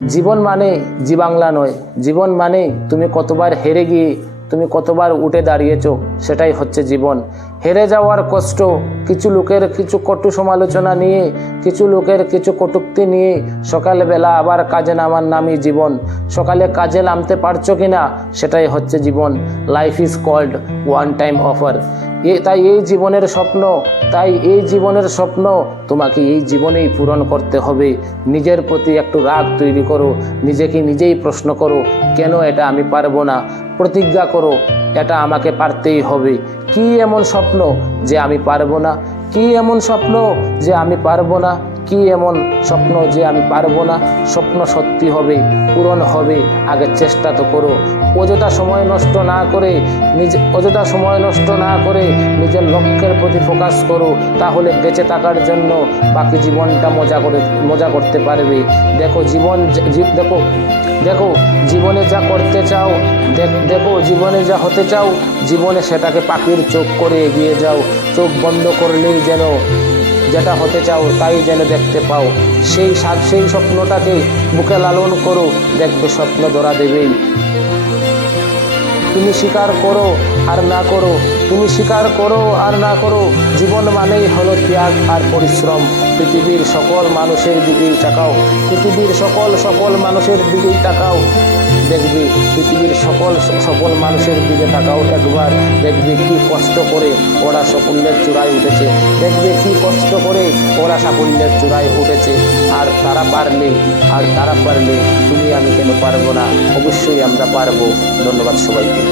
জীবন মানে জি বাংলা নয়, জীবন মানে তুমি কতবার হেরে গিয়ে তুমি কতবার উঠে দাঁড়িয়েছো, সেটাই হচ্ছে জীবন। হেরে যাওয়ার কষ্ট, কিছু লোকের কিছু কটু সমালোচনা নিয়ে, কিছু লোকের কিছু কটূক্তি নিয়ে সকালবেলা আবার কাজে নামার নামই জীবন। সকালে কাজে নামতে পারছো কি না, সেটাই হচ্ছে জীবন। Life is called one time offer. তাই এই জীবনের স্বপ্ন তোমাকে এই জীবনেই পূরণ করতে হবে। নিজের প্রতি একটু রাগ তৈরি করো, নিজেকে নিজেই প্রশ্ন করো, কেন এটা আমি পারবো না। প্রতিজ্ঞা করো, এটা আমাকে পারতেই হবে। কি এমন স্বপ্ন যে আমি পারবো না? কি এমন স্বপ্ন যে আমি পারবো না? কি এমন স্বপ্ন যে আমি পারবো না? স্বপ্ন সত্যি হবে, পূরণ হবে। আগে চেষ্টা তো করো। অযথা সময় নষ্ট না করে নিজের লক্ষ্যের প্রতি ফোকাস করো। তাহলে বেঁচে থাকার জন্য বাকি জীবনটা মজা করতে পারবে। দেখো জীবনে যা করতে চাও, দেখো জীবনে যা হতে চাও, জীবনে সেটাকে পাখির চোখ করে এগিয়ে যাও। চোখ বন্ধ করলেই যেন যেটা হতে চাও তাই যেন দেখতে পাও। সেই স্বপ্নটাকে বুকে লালন করো, দেখবে স্বপ্ন ধরা দেবেই। তুমি স্বীকার করো আর না করো, জীবন মানেই হলো ত্যাগ আর পরিশ্রম। পৃথিবীর সকল মানুষের দিকেই তাকাও, দেখবে পৃথিবীর সকল মানুষের দিকে তাকাও একবার। দেখবে কি কষ্ট করে ওরা সাফল্যের চূড়ায় উঠেছে। আর তারা পারলে তুমি আমি কেন পারবো না? অবশ্যই আমরা পারবো। ধন্যবাদ সবাইকে।